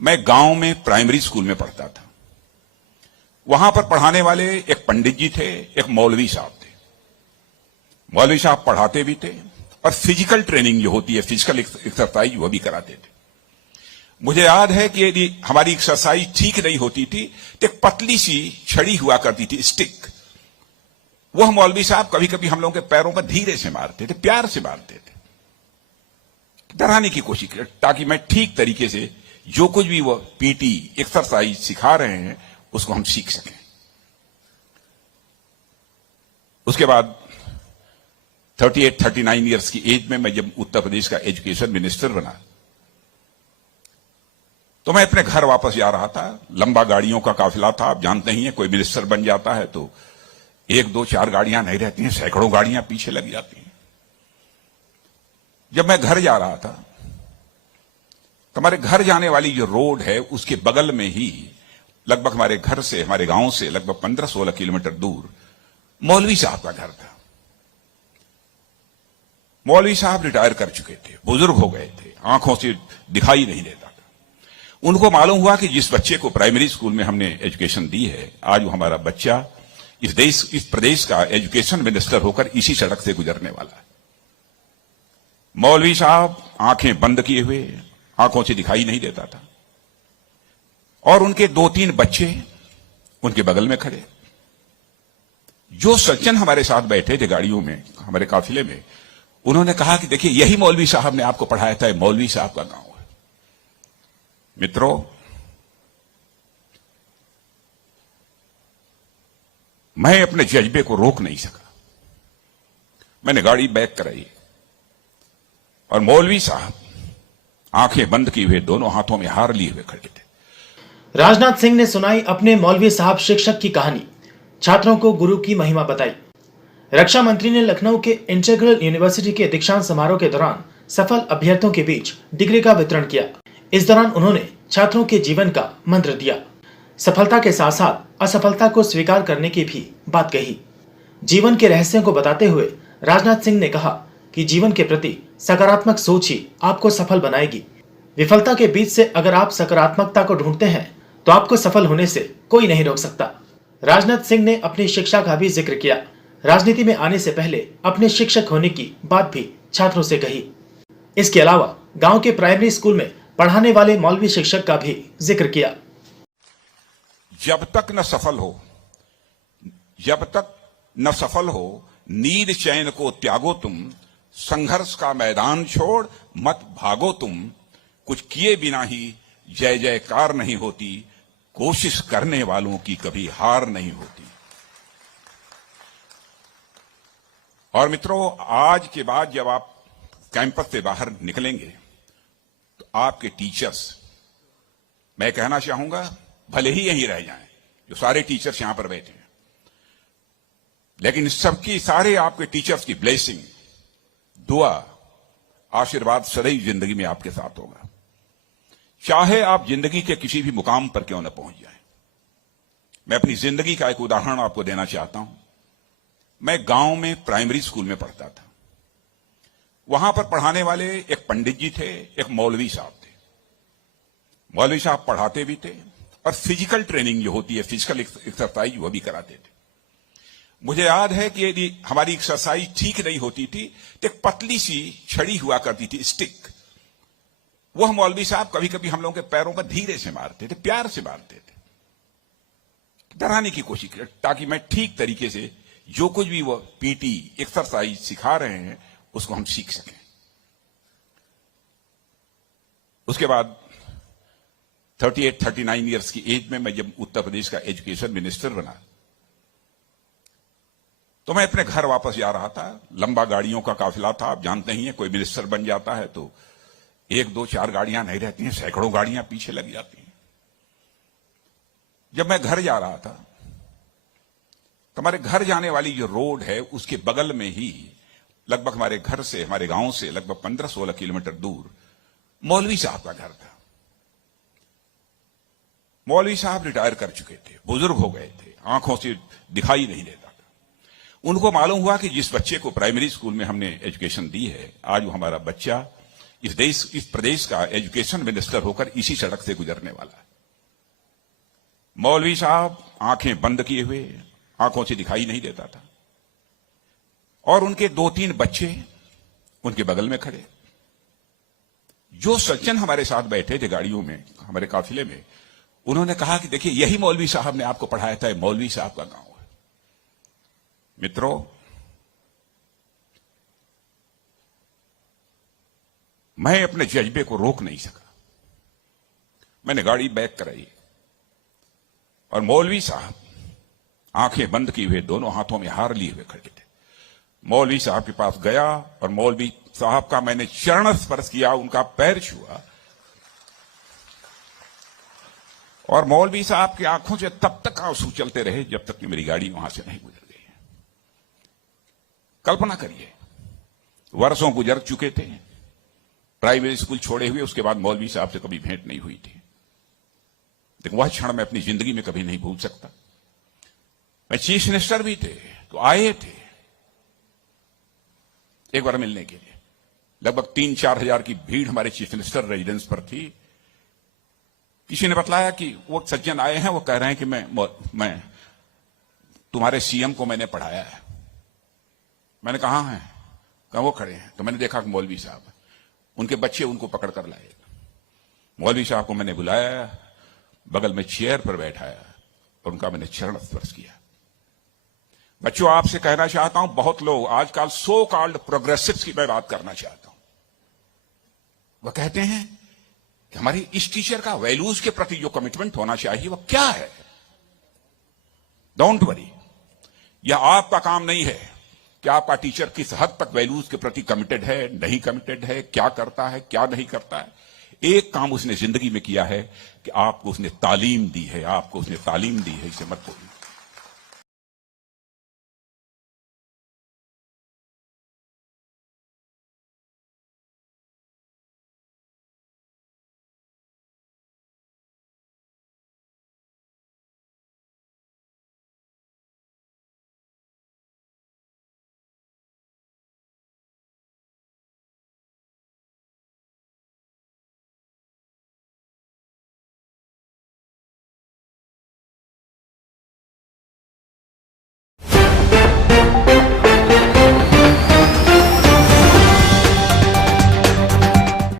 मैं गांव में प्राइमरी स्कूल में पढ़ता था। वहां पर पढ़ाने वाले एक पंडित जी थे, एक मौलवी साहब थे। मौलवी साहब पढ़ाते भी थे और फिजिकल ट्रेनिंग जो होती है, फिजिकल एक्सरसाइज, वो भी कराते थे। मुझे याद है कि यदि हमारी एक्सरसाइज ठीक नहीं होती थी तो एक पतली सी छड़ी हुआ करती थी, स्टिक। वह मौलवी साहब कभी कभी हम लोगों के पैरों पर धीरे से मारते थे, प्यार से मारते थे, डराने की कोशिश की, ताकि मैं ठीक तरीके से जो कुछ भी वो पीटी एक्सरसाइज सिखा रहे हैं उसको हम सीख सकें। उसके बाद 38-39 इयर्स की एज में मैं जब उत्तर प्रदेश का एजुकेशन मिनिस्टर बना तो मैं अपने घर वापस जा रहा था। लंबा गाड़ियों का काफिला था। आप जानते ही हैं, कोई मिनिस्टर बन जाता है तो 1, 2, 4 गाड़ियां नहीं रहती हैं, सैकड़ों गाड़ियां पीछे लग जाती हैं। जब मैं घर जा रहा था तो हमारे घर जाने वाली जो रोड है उसके बगल में ही, लगभग हमारे घर से, हमारे गांव से लगभग 15-16 किलोमीटर दूर मौलवी साहब का घर था। मौलवी साहब रिटायर कर चुके थे, बुजुर्ग हो गए थे, आंखों से दिखाई नहीं देता था। उनको मालूम हुआ कि जिस बच्चे को प्राइमरी स्कूल में हमने एजुकेशन दी है, आज वो हमारा बच्चा इस प्रदेश का एजुकेशन मिनिस्टर होकर इसी सड़क से गुजरने वाला है। मौलवी साहब आंखें बंद किए हुए, आंखों से दिखाई नहीं देता था, और उनके 2-3 बच्चे उनके बगल में खड़े। जो सज्जन हमारे साथ बैठे थे गाड़ियों में, हमारे काफिले में, उन्होंने कहा कि देखिए, यही मौलवी साहब ने आपको पढ़ाया था, मौलवी साहब का गांव है। मित्रों, मैं अपने जज्बे को रोक नहीं सका। मैंने गाड़ी बैक कराई और मौलवी साहब आंखें बंद किए हुए, दोनों हाथों में हार लिए हुए खड़े थे। राजनाथ सिंह ने सुनाई अपने मौलवी साहब शिक्षक की कहानी, छात्रों को गुरु की महिमा बताई। रक्षा मंत्री ने लखनऊ के इंटीग्रल यूनिवर्सिटी के दीक्षांत समारोह के दौरान सफल अभ्यर्थियों के बीच डिग्री का वितरण किया। इस दौरान उन्होंने छात्रों के जीवन का मंत्र दिया। सफलता के साथ साथ असफलता को स्वीकार करने की भी बात कही। जीवन के रहस्यों को बताते हुए राजनाथ सिंह ने कहा कि जीवन के प्रति सकारात्मक सोच ही आपको सफल बनाएगी। विफलता के बीच से अगर आप सकारात्मकता को ढूंढते हैं तो आपको सफल होने से कोई नहीं रोक सकता। राजनाथ सिंह ने अपनी शिक्षा का भी जिक्र किया। राजनीति में आने से पहले अपने शिक्षक होने की बात भी छात्रों से कही। इसके अलावा गांव के प्राइमरी स्कूल में पढ़ाने वाले मौलवी शिक्षक का भी जिक्र किया। जब तक न सफल हो नींद चैन को त्यागो तुम, संघर्ष का मैदान छोड़ मत भागो तुम, कुछ किए बिना ही जय जयकार नहीं होती, कोशिश करने वालों की कभी हार नहीं होती। और मित्रों, आज के बाद जब आप कैंपस से बाहर निकलेंगे तो आपके टीचर्स, मैं कहना चाहूंगा, भले ही यहीं रह जाएं, जो सारे टीचर्स यहां पर बैठे हैं, लेकिन सबकी, सारे आपके टीचर्स की ब्लेसिंग, दुआ, आशीर्वाद सदैव जिंदगी में आपके साथ होगा, चाहे आप जिंदगी के किसी भी मुकाम पर क्यों न पहुंच जाएं। मैं अपनी जिंदगी का एक उदाहरण आपको देना चाहता हूं। मैं गांव में प्राइमरी स्कूल में पढ़ता था। वहां पर पढ़ाने वाले एक पंडित जी थे, एक मौलवी साहब थे। मौलवी साहब पढ़ाते भी थे और फिजिकल ट्रेनिंग जो होती है, फिजिकल एक्सरसाइज, वो भी कराते थे। मुझे याद है कि यदि हमारी एक्सरसाइज ठीक नहीं होती थी तो एक पतली सी छड़ी हुआ करती थी, स्टिक। वह मौलवी साहब कभी कभी हम लोगों के पैरों पर धीरे से मारते थे, प्यार से मारते थे, डराने की कोशिश की, ताकि मैं ठीक तरीके से जो कुछ भी वो पीटी एक्सरसाइज सिखा रहे हैं उसको हम सीख सकें। उसके बाद 38-39 इयर्स की एज में मैं जब उत्तर प्रदेश का एजुकेशन मिनिस्टर बना तो मैं अपने घर वापस जा रहा था। लंबा गाड़ियों का काफिला था। आप जानते ही हैं, कोई मिनिस्टर बन जाता है तो 1, 2, 4 गाड़ियां नहीं रहती हैं, सैकड़ों गाड़ियां पीछे लग जाती हैं। जब मैं घर जा रहा था तो हमारे घर जाने वाली जो रोड है उसके बगल में ही, लगभग हमारे घर से, हमारे गांव से लगभग 15-16 किलोमीटर दूर मौलवी साहब का घर था। मौलवी साहब रिटायर कर चुके थे, बुजुर्ग हो गए थे, आंखों से दिखाई नहीं देता था। उनको मालूम हुआ कि जिस बच्चे को प्राइमरी स्कूल में हमने एजुकेशन दी है, आज वो हमारा बच्चा इस प्रदेश का एजुकेशन मिनिस्टर होकर इसी सड़क से गुजरने वाला है। मौलवी साहब आंखें बंद किए हुए, आंखों से दिखाई नहीं देता था, और उनके 2-3 बच्चे उनके बगल में खड़े। जो सज्जन हमारे साथ बैठे थे गाड़ियों में, हमारे काफिले में, उन्होंने कहा कि देखिए, यही मौलवी साहब ने आपको पढ़ाया था, मौलवी साहब का गांव है। मित्रों, मैं अपने जज्बे को रोक नहीं सका। मैंने गाड़ी बैक कराई और मौलवी साहब आंखें बंद किए हुए, दोनों हाथों में हार लिए हुए खड़े थे। मौलवी साहब के पास गया और मौलवी साहब का मैंने चरण स्पर्श किया, उनका पैर छुआ, और मौलवी साहब की आंखों से तब तक आंसू चलते रहे जब तक कि मेरी गाड़ी वहां से नहीं गुजर गई। कल्पना करिए, वर्षों गुजर चुके थे, प्राइमरी स्कूल छोड़े हुए, उसके बाद मौलवी साहब से कभी भेंट नहीं हुई थी, लेकिन वह क्षण मैं अपनी जिंदगी में कभी नहीं भूल सकता। मैं चीफ मिनिस्टर भी थे तो आए थे एक बार मिलने के लिए। लगभग 3-4 हजार की भीड़ हमारे चीफ मिनिस्टर रेजिडेंस पर थी। किसी ने बतलाया कि वो सज्जन आए हैं, वो कह रहे हैं कि मैं तुम्हारे सीएम को मैंने पढ़ाया है। मैंने कहा है, कहा वो खड़े हैं। तो मैंने देखा कि मौलवी साहब, उनके बच्चे उनको पकड़ कर लाए। मौलवी साहब को मैंने बुलाया, बगल में चेयर पर बैठाया और उनका मैंने चरण स्पर्श किया। बच्चों, आपसे कहना चाहता हूं, बहुत लोग आजकल सो कॉल्ड प्रोग्रेसिव्स की मैं बात करना चाहता हूं। वह कहते हैं कि हमारी इस टीचर का वैल्यूज के प्रति जो कमिटमेंट होना चाहिए वह क्या है। डोंट वरी, यह आपका काम नहीं है कि आपका टीचर किस हद तक वैल्यूज के प्रति कमिटेड है, नहीं कमिटेड है, क्या करता है, क्या नहीं करता है। एक काम उसने जिंदगी में किया है कि आपको उसने तालीम दी है, इसे मत भूलिए।